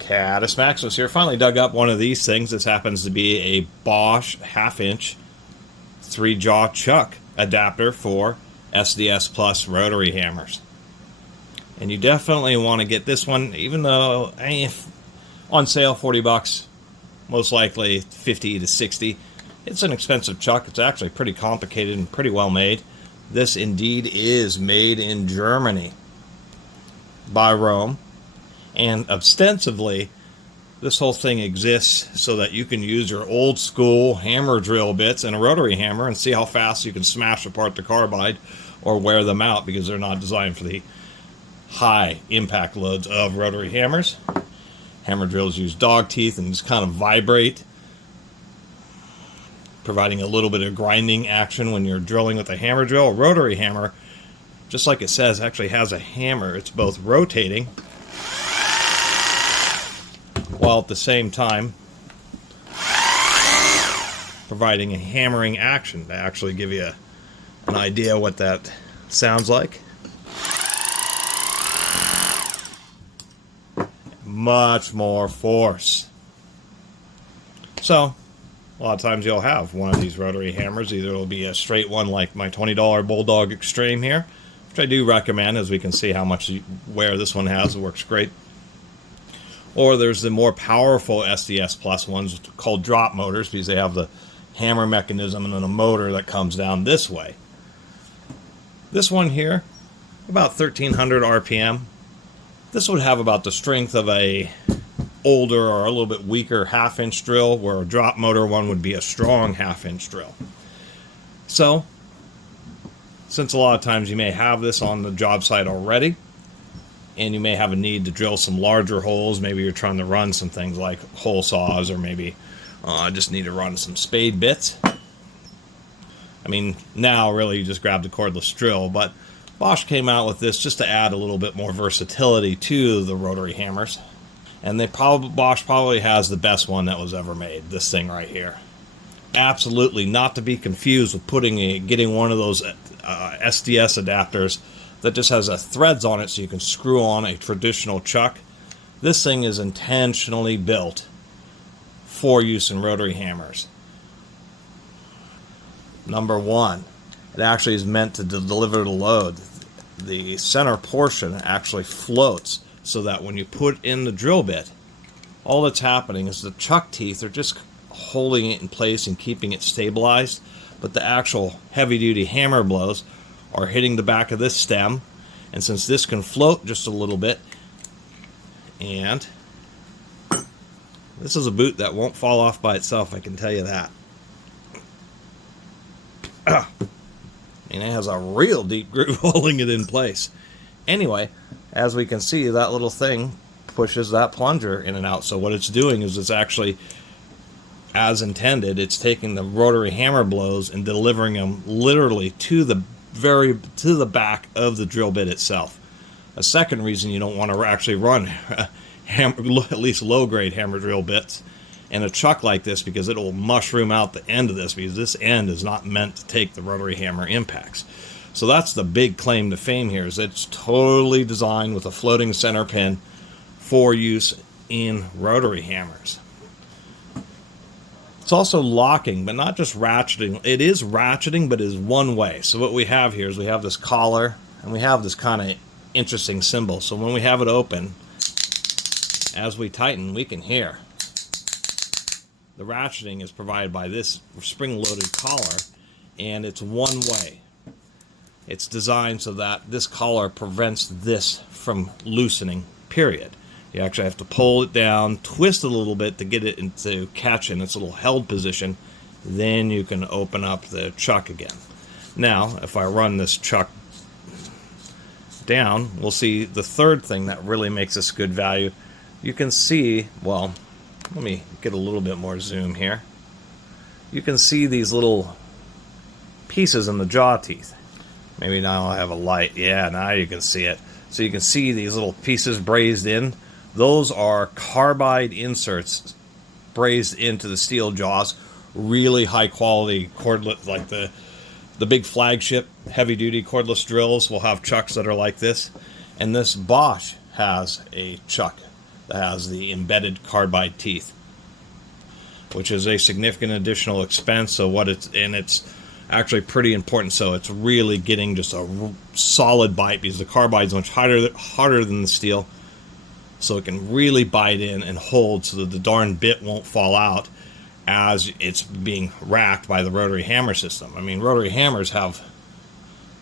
Catus Maximus here. Finally dug up one of these things. This happens to be a Bosch half-inch 3-jaw chuck adapter for SDS Plus rotary hammers. And you definitely want to get this one, even though if on sale 40 bucks, most likely 50 to 60. It's an expensive chuck. It's actually pretty complicated and pretty well made. This indeed is made in Germany by Rome. And ostensibly, this whole thing exists so that you can use your old school hammer drill bits and a rotary hammer and see how fast you can smash apart the carbide or wear them out, because they're not designed for the high impact loads of rotary hammers. Hammer drills use dog teeth and just kind of vibrate, providing a little bit of grinding action when you're drilling with a hammer drill. A rotary hammer, just like it says, actually has a hammer. It's both rotating while at the same time providing a hammering action to actually give you an idea what that sounds like. Much more force. So a lot of times you'll have one of these rotary hammers. Either it'll be a straight one like my $20 Bulldog Extreme here, which I do recommend, as we can see how much wear this one has. It works great. Or there's the more powerful SDS Plus ones called drop motors, because they have the hammer mechanism and then a motor that comes down this way. This one here, about 1300 RPM. This would have about the strength of a older or a little bit weaker half-inch drill, where a drop motor one would be a strong half-inch drill. So, since a lot of times you may have this on the job site already, and you may have a need to drill some larger holes, maybe you're trying to run some things like hole saws, or maybe just need to run some spade bits. I mean, now really you just grab the cordless drill, but Bosch came out with this just to add a little bit more versatility to the rotary hammers. And Bosch probably has the best one that was ever made, this thing right here. Absolutely not to be confused with getting one of those SDS adapters that just has threads on it so you can screw on a traditional chuck. This thing is intentionally built for use in rotary hammers. Number one, it actually is meant to deliver the load. The center portion actually floats, so that when you put in the drill bit, all that's happening is the chuck teeth are just holding it in place and keeping it stabilized, but the actual heavy-duty hammer blows are hitting the back of this stem. And since this can float just a little bit, and this is a boot that won't fall off by itself, I can tell you that. And it has a real deep groove holding it in place. Anyway, as we can see, that little thing pushes that plunger in and out. So what it's doing is it's actually, as intended, it's taking the rotary hammer blows and delivering them literally to the back of the drill bit itself. A second reason you don't want to actually run at least low-grade hammer drill bits in a chuck like this, because it will mushroom out the end of this, because this end is not meant to take the rotary hammer impacts. So that's the big claim to fame here, is it's totally designed with a floating center pin for use in rotary hammers. It's also locking, but not just ratcheting. It is ratcheting, but is one way. So what we have here is we have this collar, and we have this kind of interesting symbol. So when we have it open, as we tighten, we can hear. The ratcheting is provided by this spring-loaded collar, and it's one way. It's designed so that this collar prevents this from loosening, period. You actually have to pull it down, twist it a little bit to get it into catch in its little held position. Then you can open up the chuck again. Now, if I run this chuck down, we'll see the third thing that really makes this good value. You can see, well, let me get a little bit more zoom here. You can see these little pieces in the jaw teeth. Maybe now I'll have a light. Yeah, now you can see it. So you can see these little pieces brazed in. Those are carbide inserts brazed into the steel jaws. Really high quality cordless, like the big flagship heavy duty cordless drills will have chucks that are like this. And this Bosch has a chuck that has the embedded carbide teeth, which is a significant additional expense. So it's actually pretty important. So it's really getting just a solid bite, because the carbide's much harder than the steel. So it can really bite in and hold so that the darn bit won't fall out as it's being racked by the rotary hammer system. I mean, rotary hammers have,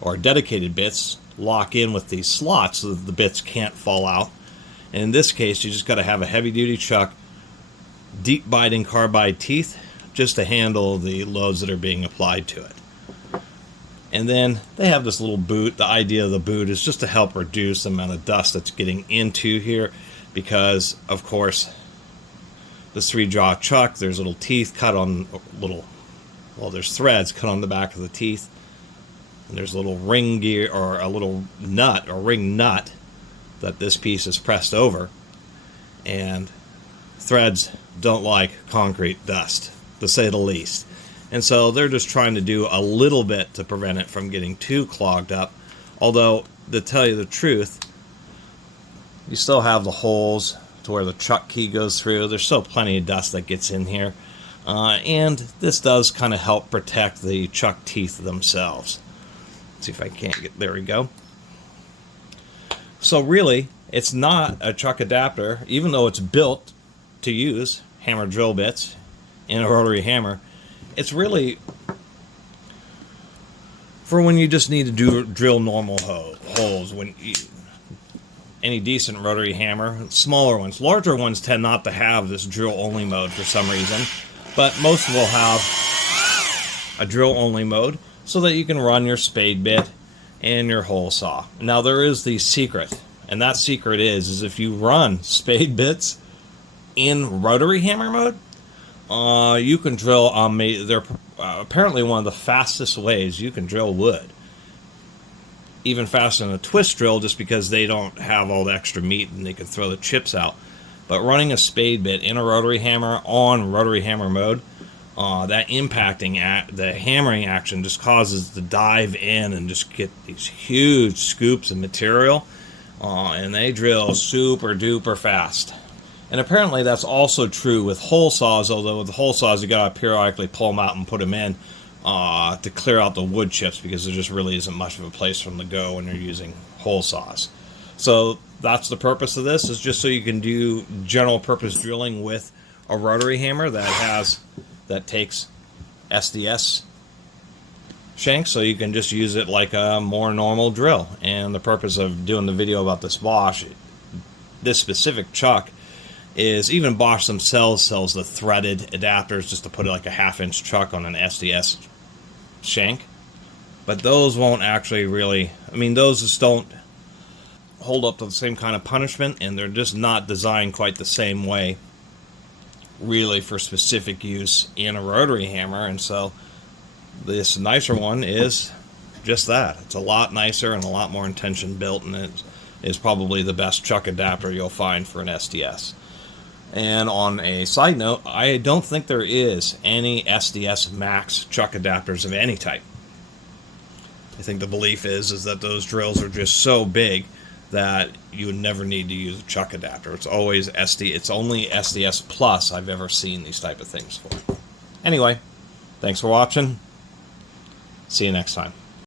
or dedicated bits, lock in with these slots so that the bits can't fall out. And in this case, you just got to have a heavy-duty chuck, deep biting carbide teeth, just to handle the loads that are being applied to it. And then they have this little boot. The idea of the boot is just to help reduce the amount of dust that's getting into here, because of course this 3-jaw chuck, there's little teeth cut on there's threads cut on the back of the teeth, and there's a little ring gear, or a little nut, or ring nut, that this piece is pressed over. And threads don't like concrete dust, to say the least. And so they're just trying to do a little bit to prevent it from getting too clogged up. Although, to tell you the truth, you still have the holes to where the chuck key goes through. There's still plenty of dust that gets in here. And this does kind of help protect the chuck teeth themselves. Let's see if I can't get, there we go. So really, it's not a chuck adapter, even though it's built to use hammer drill bits in a rotary hammer. It's really for when you just need to drill normal holes. When any decent rotary hammer, smaller ones, larger ones tend not to have this drill only mode for some reason, but most will have a drill only mode so that you can run your spade bit and your hole saw. Now there is the secret, and that secret is if you run spade bits in rotary hammer mode, you can drill on they're apparently one of the fastest ways you can drill wood. Even faster than a twist drill, just because they don't have all the extra meat and they can throw the chips out. But running a spade bit in a rotary hammer on rotary hammer mode, that impacting the hammering action just causes to dive in and just get these huge scoops of material, and they drill super duper fast. And apparently that's also true with hole saws, although with the hole saws you gotta periodically pull them out and put them in to clear out the wood chips, because there just really isn't much of a place for them to go when you're using hole saws. So that's the purpose of this, is just so you can do general purpose drilling with a rotary hammer that takes SDS shanks, so you can just use it like a more normal drill. And the purpose of doing the video about this Bosch, this specific chuck, is even Bosch themselves sells the threaded adapters just to put like a 1/2-inch chuck on an SDS shank. But those won't actually really, I mean, those just don't hold up to the same kind of punishment, and they're just not designed quite the same way really for specific use in a rotary hammer. And so this nicer one is just that. It's a lot nicer and a lot more intention built, and it is probably the best chuck adapter you'll find for an SDS. And on a side note, I don't think there is any SDS Max chuck adapters of any type. I think the belief is that those drills are just so big that you would never need to use a chuck adapter. It's always it's only SDS Plus I've ever seen these type of things for. Anyway, thanks for watching. See you next time.